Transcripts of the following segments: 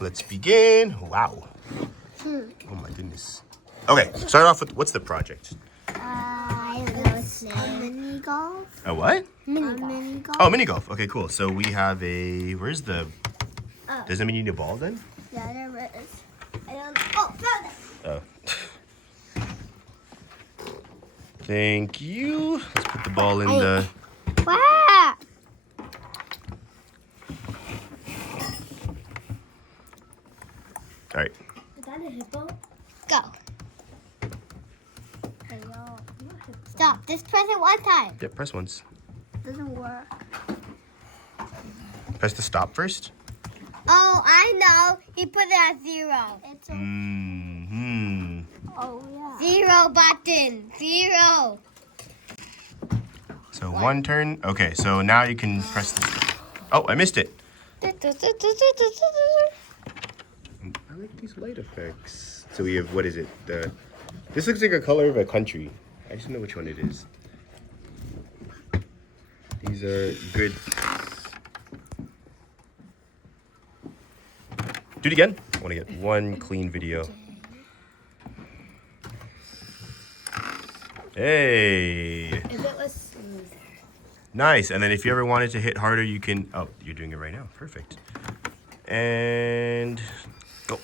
let's begin. Wow. Oh my goodness. Okay, start off with, what's the project? I don't know. It's a mini golf. A what? Mini golf. Oh, mini golf. Okay, cool. So we have a, where's the, doesn't mean you need a ball then? Yeah, there is. I don't. Oh, found it. Oh. Thank you. Let's put the ball in the... Wow. All right. Is that a hippo? Go. Stop. Just press it one time. Yeah, press once. Doesn't work. Press the stop first. Oh, I know. He put it at 0. It's a... Mm-hmm. Oh, yeah. 0 button. 0. So one turn. Okay, so now you can press the... Oh, I missed it. I like these light effects. So we have, what is it? This looks like a color of a country. I just don't know which one it is. These are good. Do it again. I want to get one clean video. Hey. If it was smoother. Nice. And then if you ever wanted to hit harder, you can... Oh, you're doing it right now. Perfect. And... Go.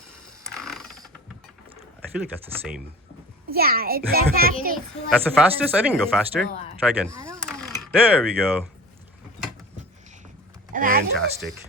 I feel like that's the same. Yeah, it's faster. That's the fastest? I think you can go faster. Try again. I don't know. There we go. Fantastic.